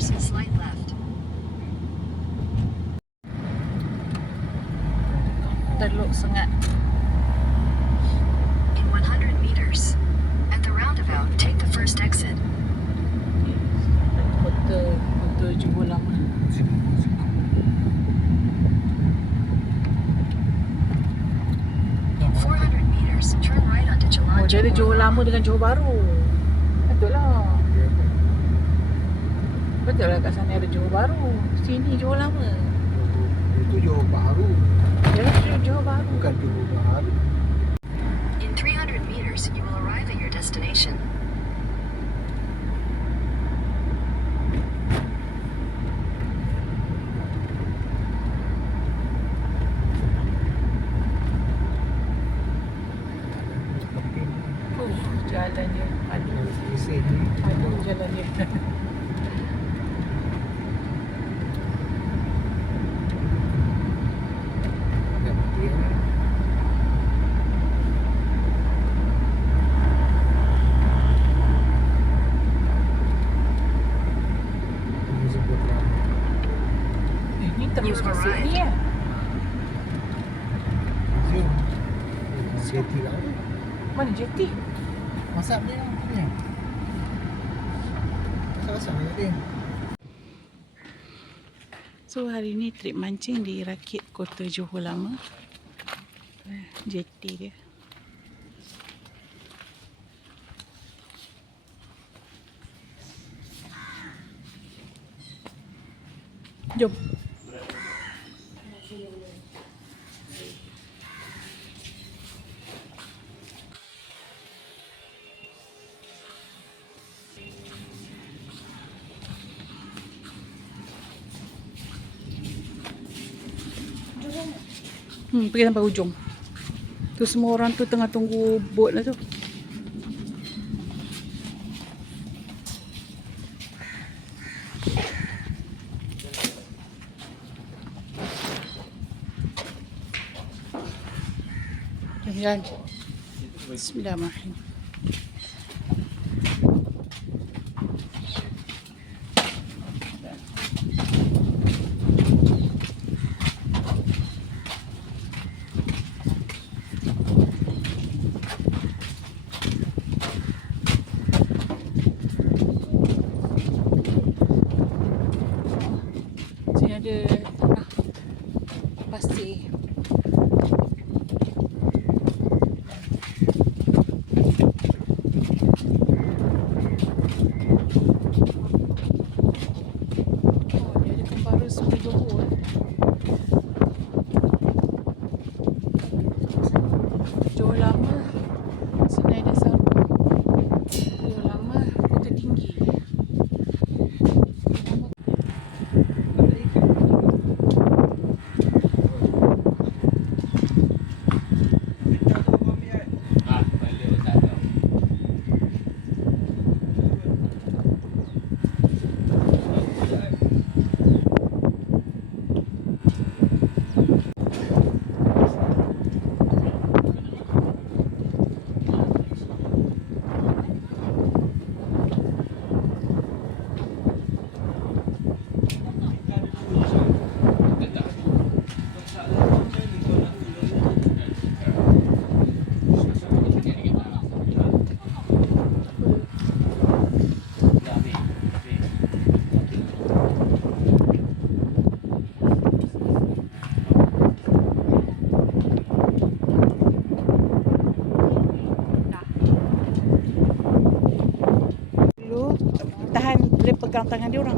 meters, slight left. Teluk sangat. In 100 meters. At the roundabout, take the first exit. Kota Johor Lama. In 400 meters, turn right onto Jalan Oh, dia ada Johor Lama dengan Johor Baru. Betul lah. Betul lah, kat sana ada Johor Baru. Sini Johor Lama. Itu Johor Baru, Dia ada Johor Baru. bukan Johor Baru. In 300 meters, you will arrive at your destination. Jalan dia. Aduh. Mesin Aduh jalan dia. dah mati lah. Ini sebut lah. Ni terus masuk ni ya. Zoom. Jeti lah. Mana jeti? Masak dia punya. Masak-masak dia. So hari ni trip mancing di Rakit Kota Johor Lama. Jeti dia. Jom. Pergi sampai ujung. Tu semua orang tu tengah tunggu bot lah tu. Jalan. Bismillahirrahmanirrahim. Sini ada tanah pasir. Oh, dia ada kembara Sungai Johor. Johor Lama, Sungai Dasar. Johor Lama, Kota Tinggi. Boleh pegang tangan dia orang.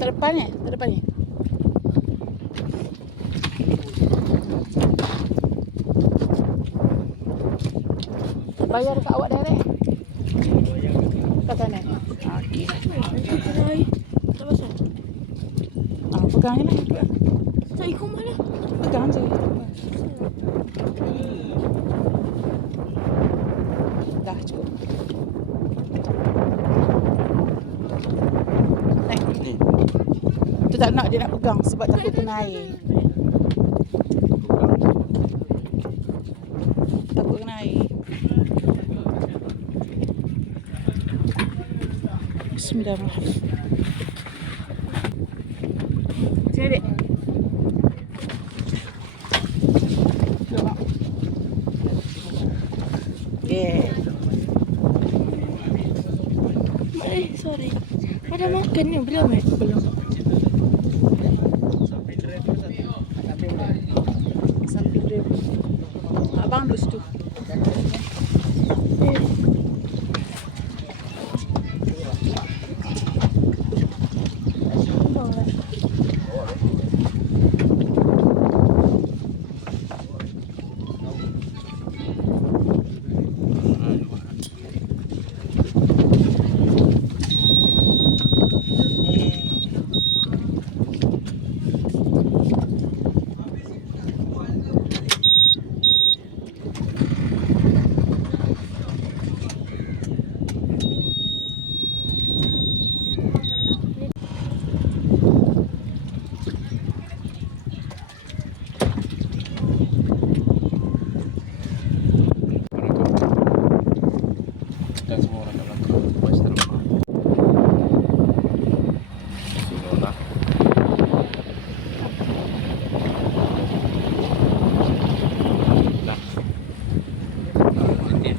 Terdepan ni, terdepan ni. Bayar dekat awak direct. Kat sana. Okey. Tak pasal. Pegang je lah. Tak ikut mana? Pegang je. Dah cukup. Naik. Tu tak nak, dia nak pegang sebab takut kena air. Takut kena air. Bismillahirrahmanirrahim. Sini dek. Yeah. Sorry. Ada makan ni belum Belum. Samping dia. Abang dus tu. Dan semua orang kat belakang buat setelah rumah. Bismillah. Dah. Okey.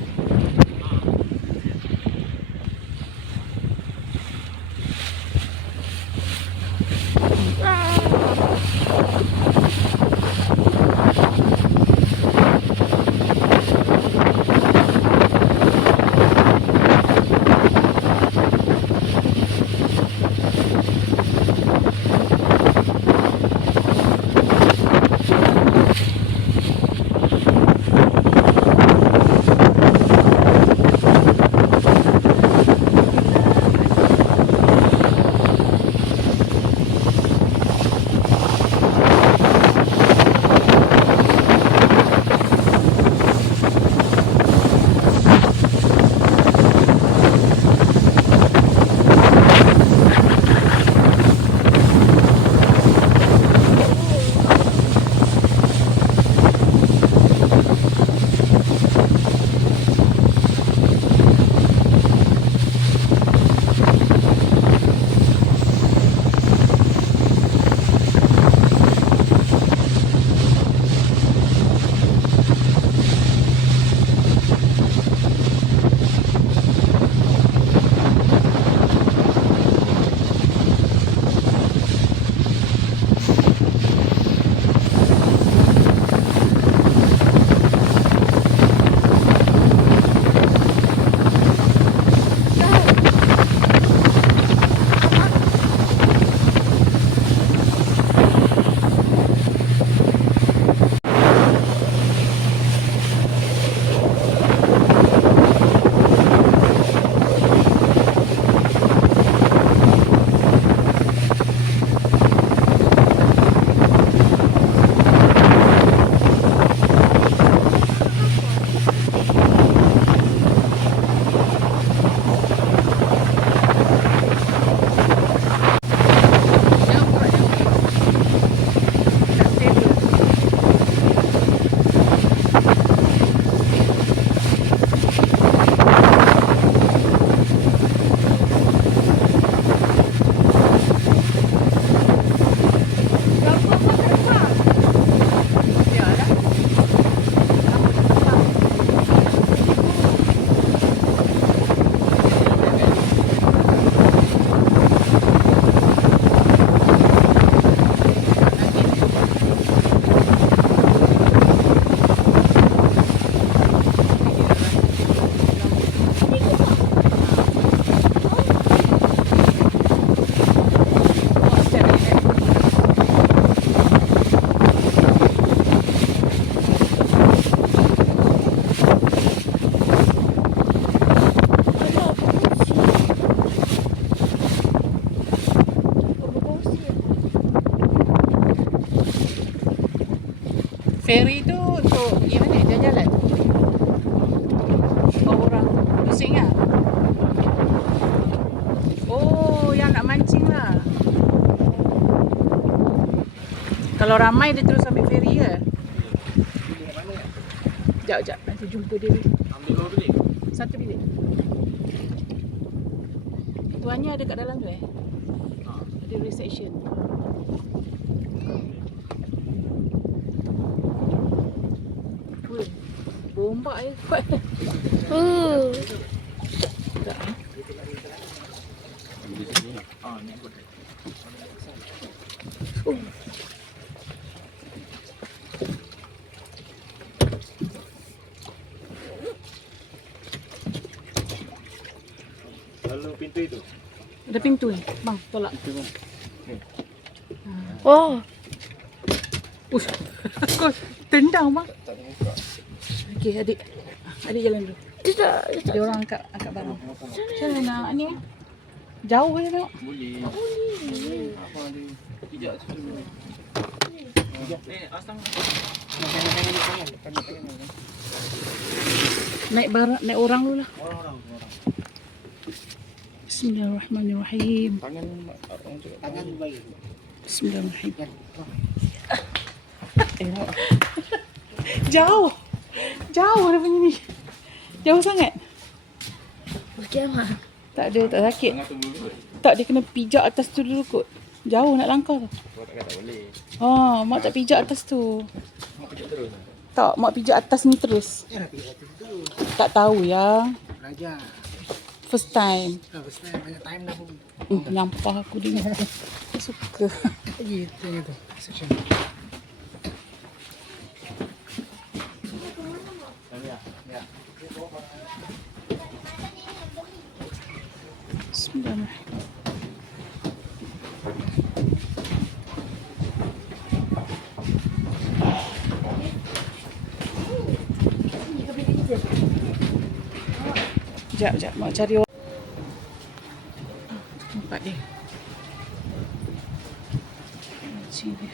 Ferry tu untuk pergi mana? Jalan-jalan? Oh, orang pusing lah. Oh, yang nak mancing lah. Kalau ramai dia terus ambil ferry ke? Sekejap, nanti jumpa dia. Ambil berapa bilik? Satu bilik. Tuannya ada kat dalam tu Ada reception. Ui, bombak je kuat. Tak Lalu pintu itu. ada pintu ni. Bang, tolak. Oh. Ush. Kau tendang bang. Okey, adik. Adik jalan dulu. Tidak. Dia orang angkat barang. Macam mana nak ni? Jauh je tengok. Boleh. Apa ada pijak tu. Asam. Naik barang, naik orang dulu lah. Orang. Bismillahirrahmanirrahim. Tangan orang cakap. Tangan baik. Bismillahirrahmanirrahim. Jauh. Jauh dia punya ni. Jauh sangat. Macam mana? Tak ada, tak sakit. Tangan tu dulu. Tak, dia kena pijak atas tu dulu kot. Jauh nak langkah tu. Kau tak kata boleh. Mak tak pijak atas tu. Mak kejap terus. Tak, mak pijak atas ni terus. Ya, rapi hati tu. Tak tahu ya. Belajar. First time. First time banyak time dah pun. Nyampah aku dia. Aku suka. Gitu. Section. Ya. Bismillahirrahmanirrahim. Sekejap, mak cari orang. Nampak dia. Sini dia.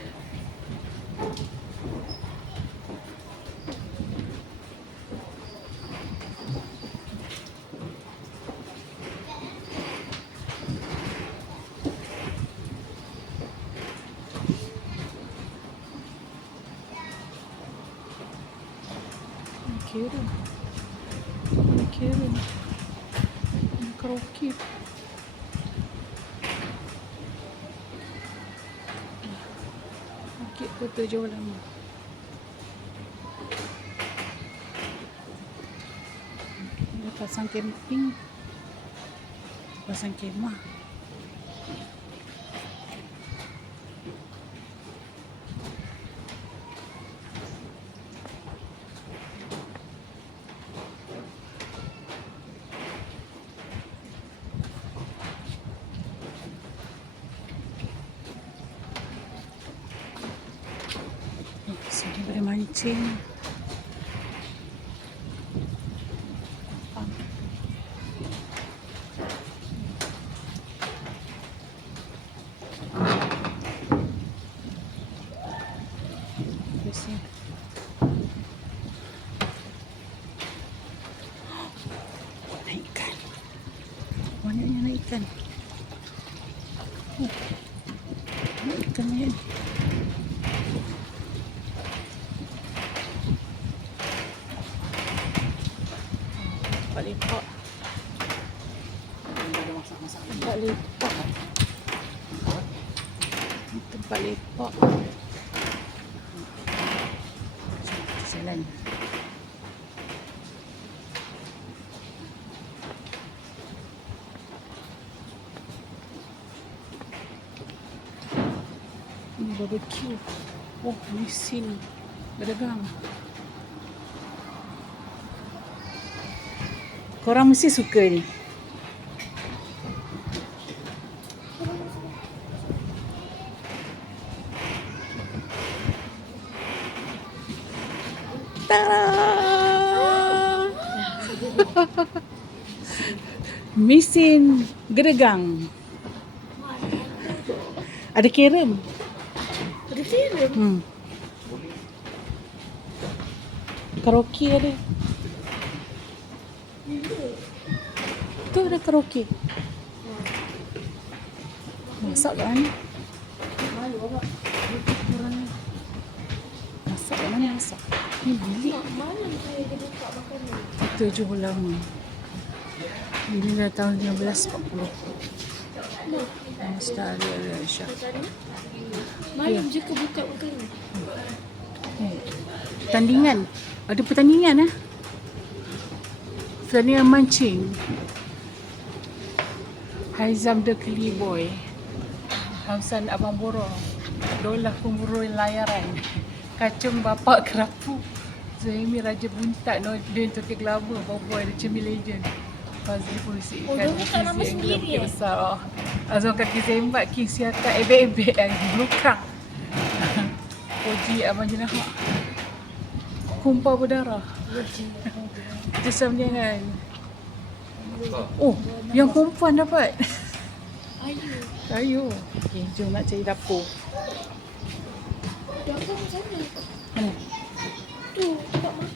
Kira. Karaoke. Okey, foto jauh lama. Dia pasang camping. Pasang kemah. Sini boleh mancing. Sini. Naik ikan. Banyaknya naik ikan. Naik ikan ni. Tempat lepak. Tempat lepak. Tempat lepak. Jalan. Ini barbecue. Oh, mesin berdagang. Korang mesti suka ni. Tada! Mesin gedegang. Ada kerem. Ada film. Karaoke ada. Tu ada karaoke. Masak kat mana? Masak kat mana masak? Ni bilik. Malam saya dia buka makanan. Kita jual lama. Ini dah tahun 1940. Lestari Malaysia. Malam je ke buka makanan? Pertandingan. Ada pertandingan Pertandingan mancing. Haizam the Keli Boy. Hamsan Abang Boro. Dolah pemburu layaran. Kacung bapak kerapu. Zaimi Raja Buntat. Dia Turki Gelaba. Boboy the Cemi Legend. Fazli Polisi. Oh, dia bukan nama sendiri besar. Azam kaki sembat. King Siakat. Ebek-ebek. Belukang. Koji Abang Jenahak. Kumpar berdarah. Itu sama kan. Oh, yang perempuan dapat. Ayu. Ayo. Okay, jom nak cari dapur. Dapur macam mana? Mana? Tu, tempat masak.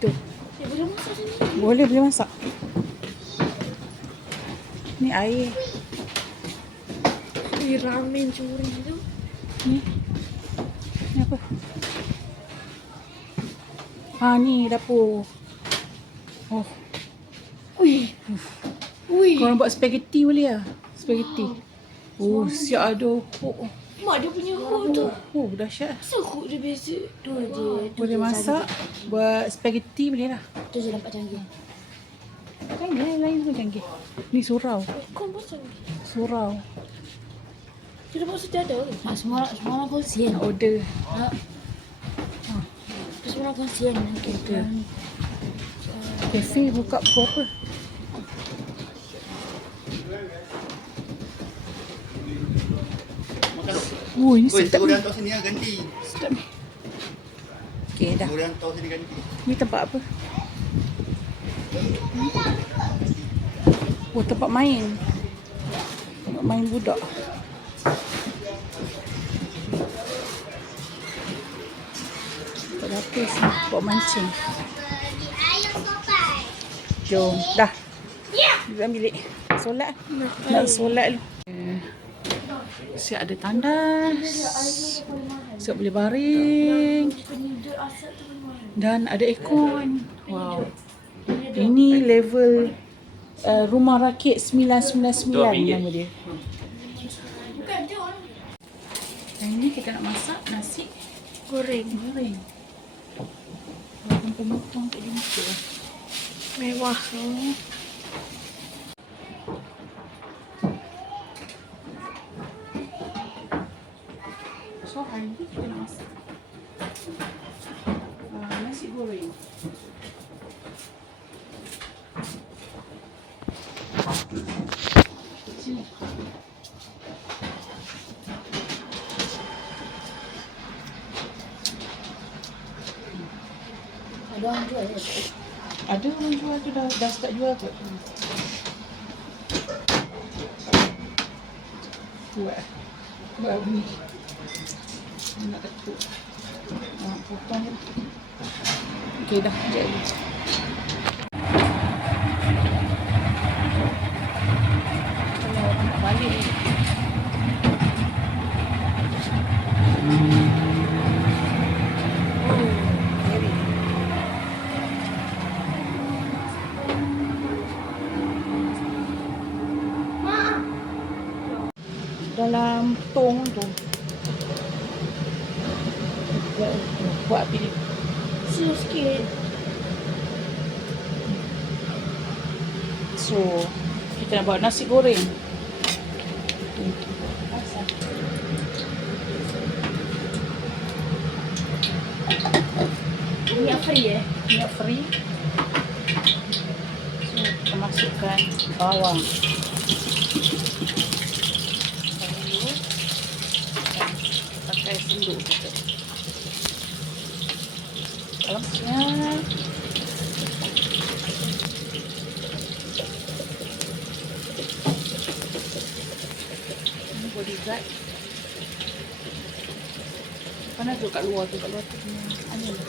Tu. Dia boleh masak sini. Boleh masak. Ni air. Ramen curi tu. Ni. Ni apa? Ni dapur. Oh. Ui. Ui. Korang buat spaghetti boleh lah. Spaghetti. Oh, siap ada. Mak dia punya hook tu. Oh, dahsyat. Kenapa hook dia biasa? Tu je. Boleh masak. Buat spaghetti boleh lah. Tu je nampak canggih. Canggih, lain pun canggih. Ni surau. Kau pasal ni. Surau. Dia dapat setiada ke? Semua orang kongsian. Nak order. Semua orang kongsian. Kita. Cafe buka pukul apa? Oh, ini sedap ni. Hantar sini ganti. Sedap ni. Okay, dah. Hantar sini ganti. Ni tempat apa? Oh, tempat main. Tempat main budak. Tempat dapur sini. Tempat mancing. Jom. Dah. Dalam bilik. Solat. Nak solat dulu. Siap ada tandas. Siap boleh baring. Dan ada aircon. Wow. Ini level rumah rakit 999 nama dia. Yang ini kita nak masak nasi Goreng. goreng. Potong-potong tak jumpa. Mewah. So hari ni kita nak masak nasi goreng. Sini. Ada orang jual ke? Ada orang jual tu dah start jual kot. Buat babi. Nak ketuk. Potong. Okey dah jadi. Kalau orang nak balik. Dalam tong tu buat api dia. Sikit. So kita nak buat nasi goreng. Minyak free Minyak free. So kita masukkan bawang. Pakai sendok kita. Alamnya. Ini bodyguard. Mana tu kat luar tu punya onion.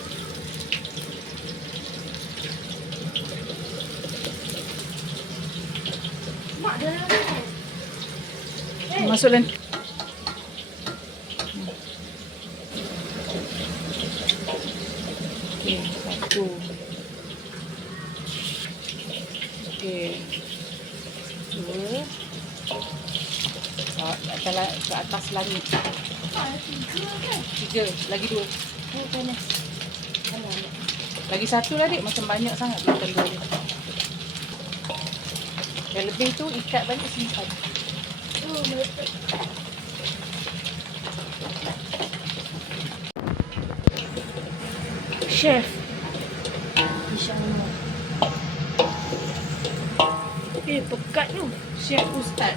Mak dah nak. Masuk dalam. Okey, satu. Okey. Dua. Ke atas langit. Tiga. Lagi dua. Oh, panas. Lagi satu lah dik. Macam banyak sangat dia telur dia. Yang lebih tu ikat balik simpan. Oh, meletup. Chef. InsyaAllah. Pekat tu. Chef Ustaz.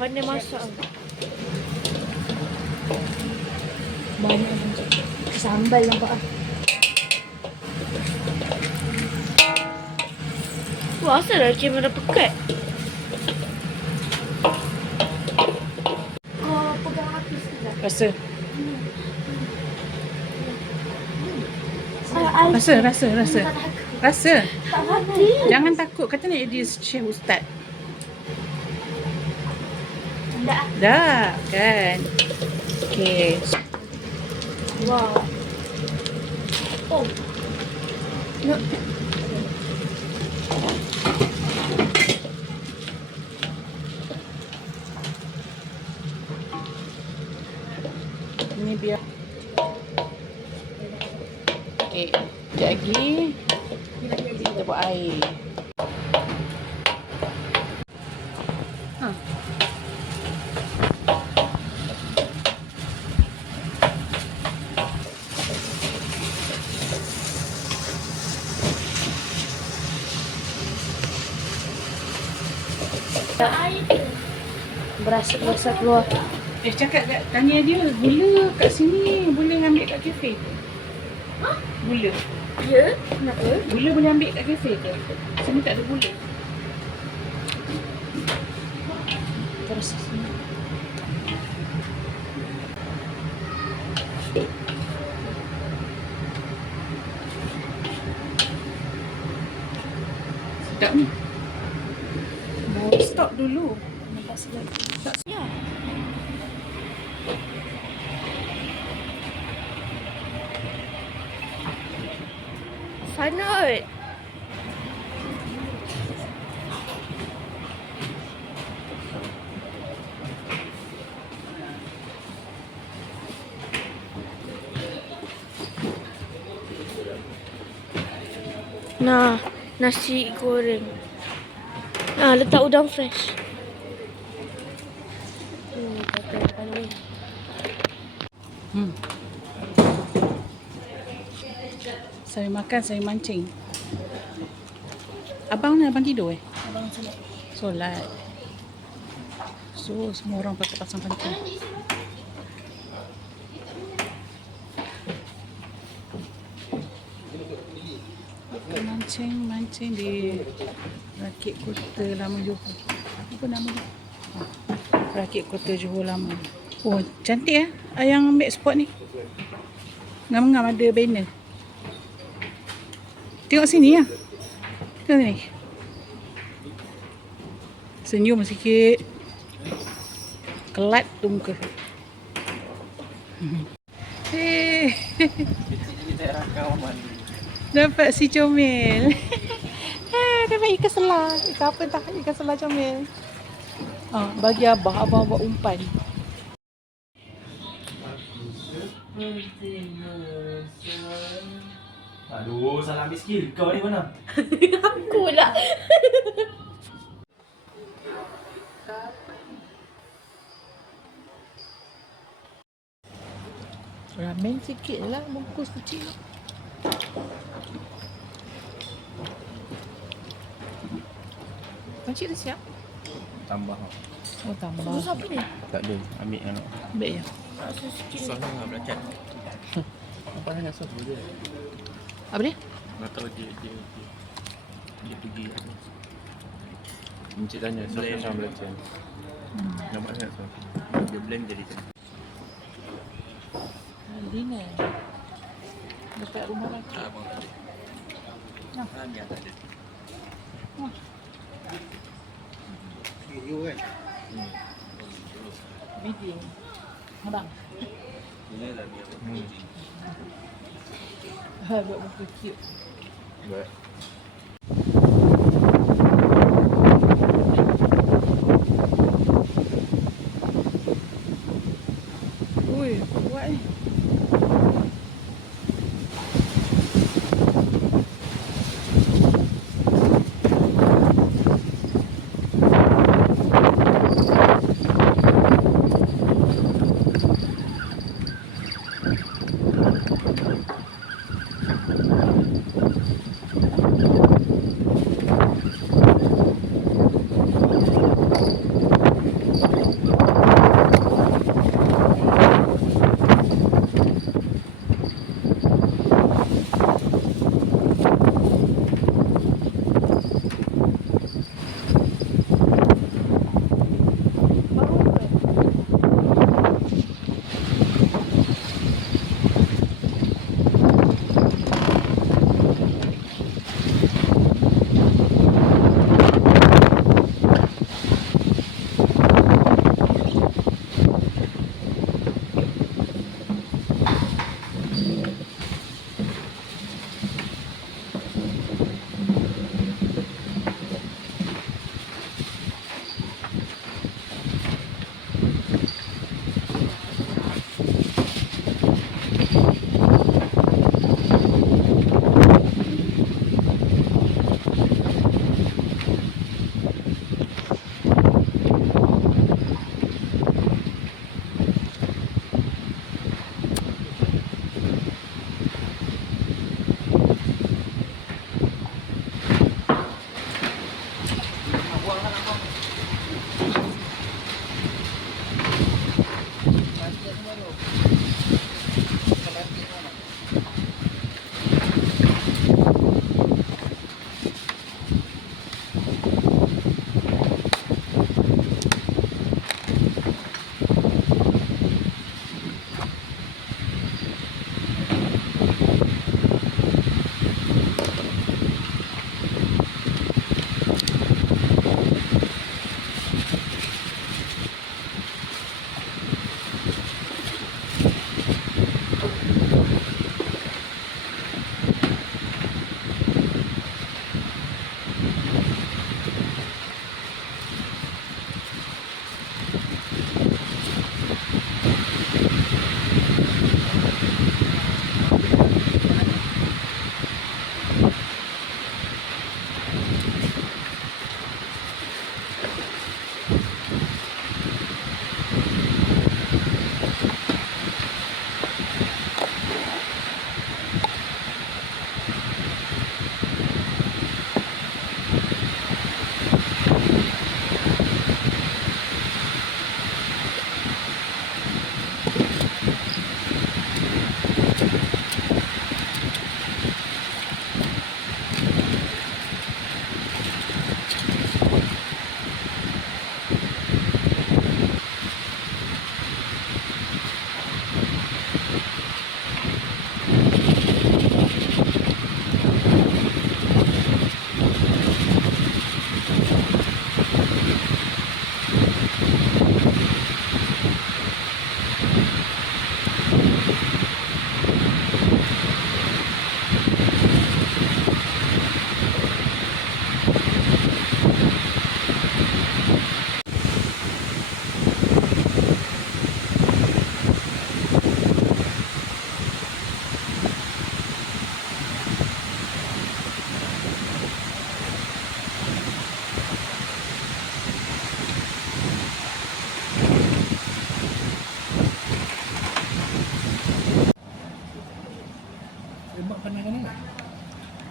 Pandai masak. Banyak Sambal nampak ah. Wah, asal lah kamera pekat? Kau pegang api sekejap. Rasa. Rasa. Rasa. Tak mati. Jangan takut. Kata nak jadi Chef Ustaz. Tak. Dah kan. Okay. Wow. Oh. No. Ini biar. Okay. Sekejap lagi. Kita buat air. Ha. Berasa keluar. Cakap tanya dia, gula kat sini boleh ambil kat kafe? Ha? Gula. Ya? Kenapa? Gula boleh ambil kat kafe ke? Sini tak ada gula. Terus sini. Sedap ni. Mau stop dulu. Nampak sedap. Ya. Sangat. Nah, nasi goreng. Nah, letak udang fresh. Pakai. Saya makan, saya mancing. Abang ni, abang tidur Abang solat. Solat. So, semua orang pakai pasang pancing. Mancing di Rakit Kota Lama Johor. Apa nama dia? Rakit Kota Johor Lama. Oh, cantik yang ambil spot ni. Ngam-ngam ada banner. Tengok sini ya. Tengok sini. Senyum sikit. Kelat tu muka. Dapat si comel. Dapat ikan selah. Ikan apa tak? Ikan selah comel. Bagi abah buat umpan. Aduh, salah ambil skill. Kau ni mana? Aku lah. Ramen sikit lah. Bungkus kecil. Pakcik dah siap? Tambah. Oh, tambah. Terus apa ni? Tak ada. Ambil yang Ambil ya. Rasa sikit. sos ni dengan belacan. Apa dengan sos boleh? Apa dia? Tak tahu dia pergi. Encik tanya sos macam belacan. Nampak tak sos? Dia blend jadi macam Dinner. Dekat rumah lagi. abang tak ada. Ni tak ada. Video kan? Bidding. Abang. Ini dah dia. Buat muka cute. Buat.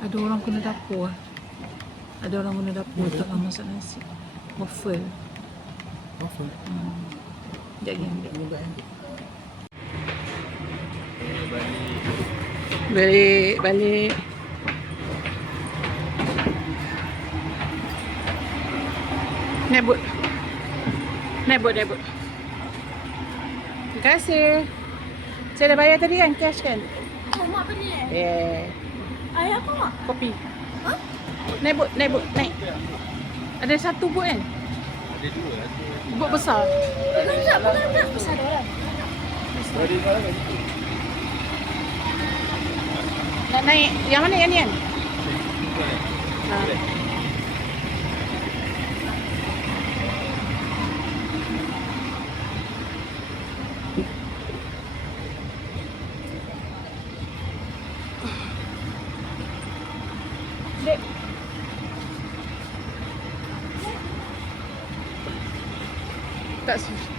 Ada orang kena dapur. Ada orang kena dapur tengah masak nasi. Waffle. Waffle. Sekejap lagi ambil. Balik. Naik bot. Terima kasih. Saya dah bayar tadi kan, cash kan? Oh, mak beli eh? Yeah. Ayah apa mak? Kopi. Hah? Naik bot. Ada satu bot kan? Ada dua lah. Bot besar. Bukan. Besar dia orang. Nak naik yang mana yang ni kan? Ha. Dek. Tak susah.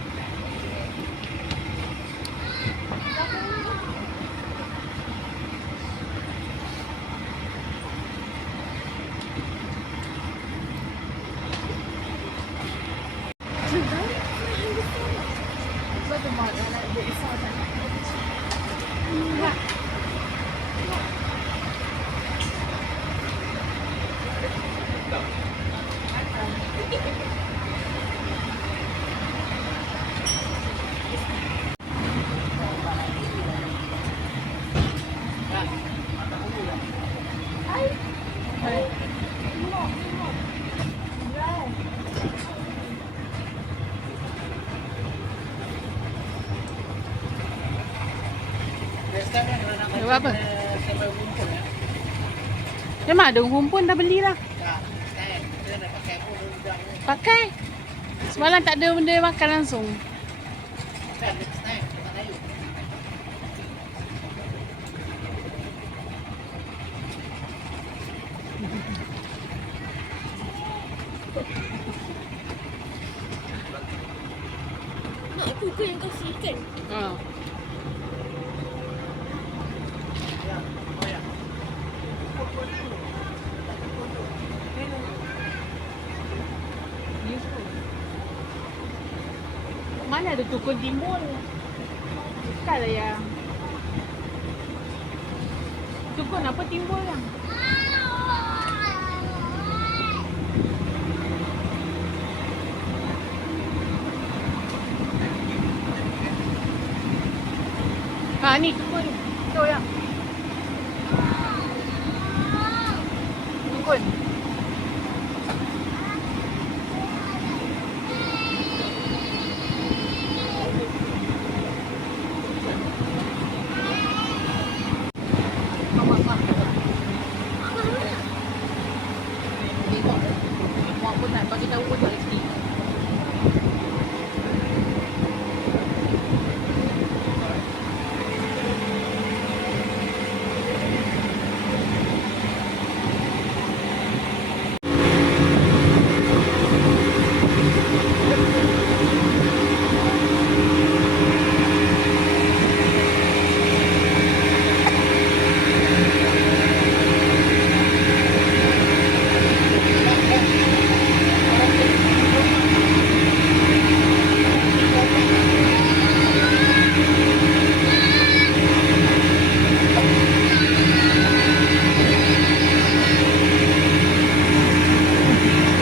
Buat apa? Memang ada rumpun dah beli dah. Pakai. Semalam tak ada benda makan langsung. Mak aku ke yang kasih ikan? Ha. Mana ada tukun timbul? Bukanlah yang tukun apa timbul yang? Ni tukun. Tu yang. Tukun. Mak pun nak bagi tahu pun tak rezeki.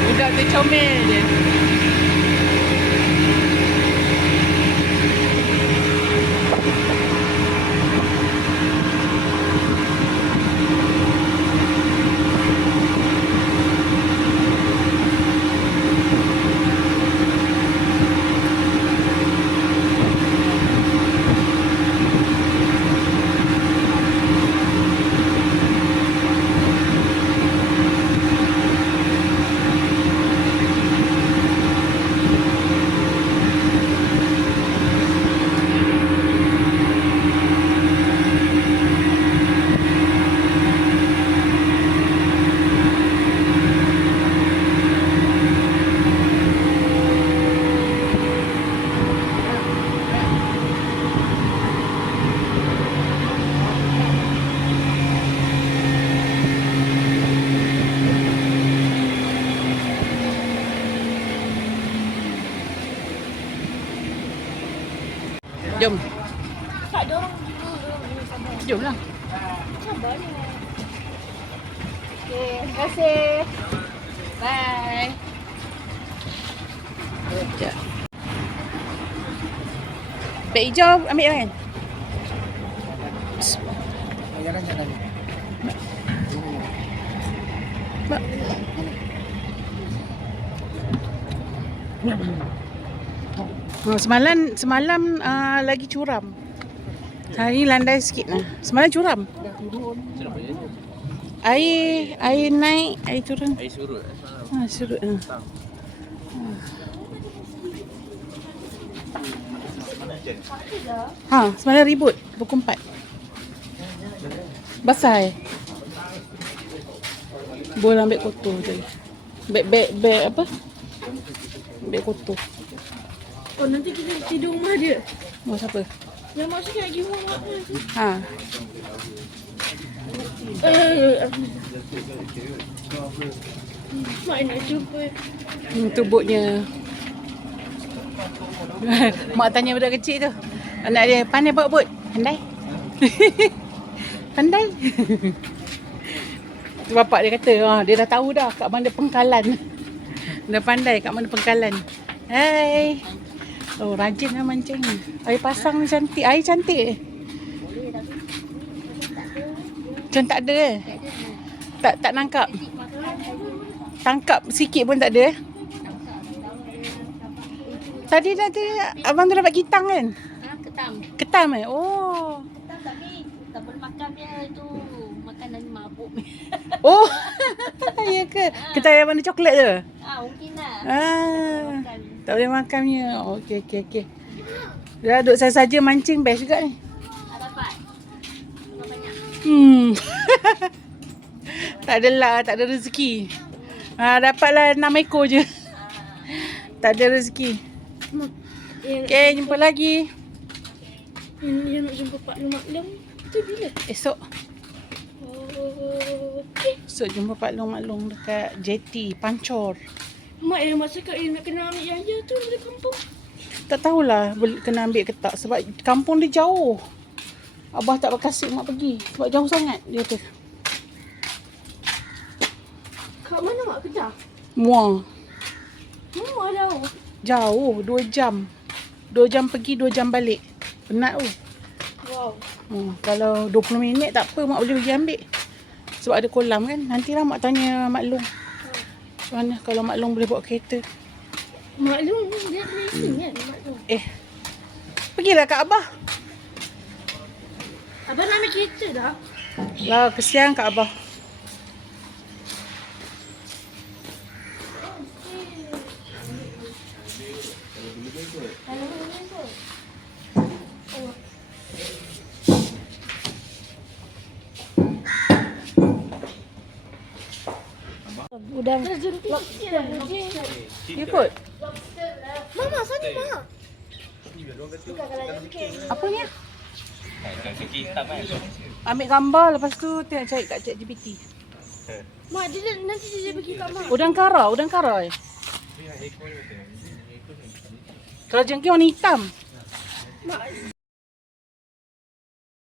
Budak tu comel je. Jom. Tak ada orang dulu. Sabar. Jom lah. Sabar ni. Okay, terima kasih. Bye. Sekejap. Beg hijau ambil kan? Bayaran jangan. Mak. Oh, semalam lagi curam. Hari ni landai sikit lah. Semalam curam. Air naik, air turun. Air surut. Surut. Semalam ribut pukul 4. Basah boleh ambil kotor je. Beg apa? Beg kotor. Oh, nanti kita tidur rumah dia. Mau siapa? Yang mak cakap nak pergi rumah mak tu. Mak nak jumpa. Tubuknya. Mak tanya budak kecil tu. Anak dia, pandai bawa bot? Pandai. Pandai. Tu bapak dia kata, dia dah tahu dah kat mana pengkalan. Dah pandai kat mana pengkalan. Hai. Oh, rajin lah mancing. Air pasang ni cantik. Air cantik. Macam tak ada Tak nangkap. Tangkap sikit pun tak ada. Tadi abang tu dapat kitang kan? Ketam. Ketam Oh. Ketam tapi tak boleh makan dia tu. Makanan mabuk. Oh. Ya ke? Ketam yang mana coklat je? Mungkin lah. Tak boleh makannya. Okey. Dah duduk saja mancing best juga ni. Dapat. Banyak. Tak ada rezeki. Dapatlah 6 ekor je. Tak ada rezeki. Okey, jumpa lagi. Yang nak jumpa Pak Long tu bila? Esok. Okay. Esok jumpa Pak Long dekat JT Pancor. Mak cakap nak kena ambil Yahya tu dari kampung. Tak tahulah kena ambil ke tak sebab kampung dia jauh. Abah tak berkasih mak pergi sebab jauh sangat dia kata. Kat mana mak kerja? Muar. Muar jauh. Jauh 2 jam. 2 jam pergi 2 jam balik. Penat tu. Wow. Kalau 20 minit tak apa mak boleh pergi ambil. Sebab ada kolam kan. Nantilah mak tanya Mak Long. Macam mana kalau Mak Long boleh bawa kereta. Maklum dia racing kan maklum. Pergilah kat Abah. Abang nak ambil kereta dah. Lah kesian kat Abah. Udang. Terjuntik sikit dah. Ikut. Mama, sana mak. Apa ni? Ambil gambar lepas tu tengok cari kat ChatGPT. Mak, nanti dia pergi kat mak. Udang kara. Kalau jengking warna hitam. Mak,